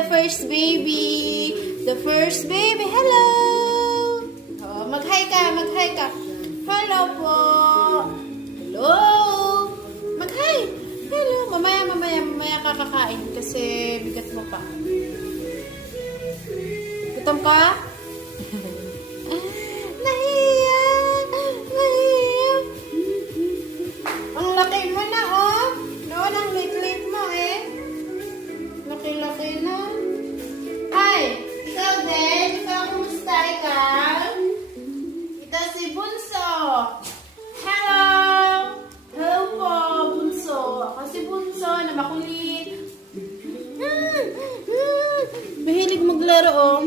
the first baby. The first baby. Hello! Oh, mag-hi ka, mag-hi ka. Hello po. Hello! Mag-hi. Hello. Mamaya kakakain kasi bigat mo pa. Gutom ka? Nahiya. Nahiya. Ang laki mo na, oh. Noon, ang lit-lit mo, eh. Laki-laki na. Hi! Ikaw din? Ikaw, kumusta ikaw? Ito si Bunso. Hello! Hello po, Bunso. Ako si Bunso na makulit. Mahilig maglaro, oh.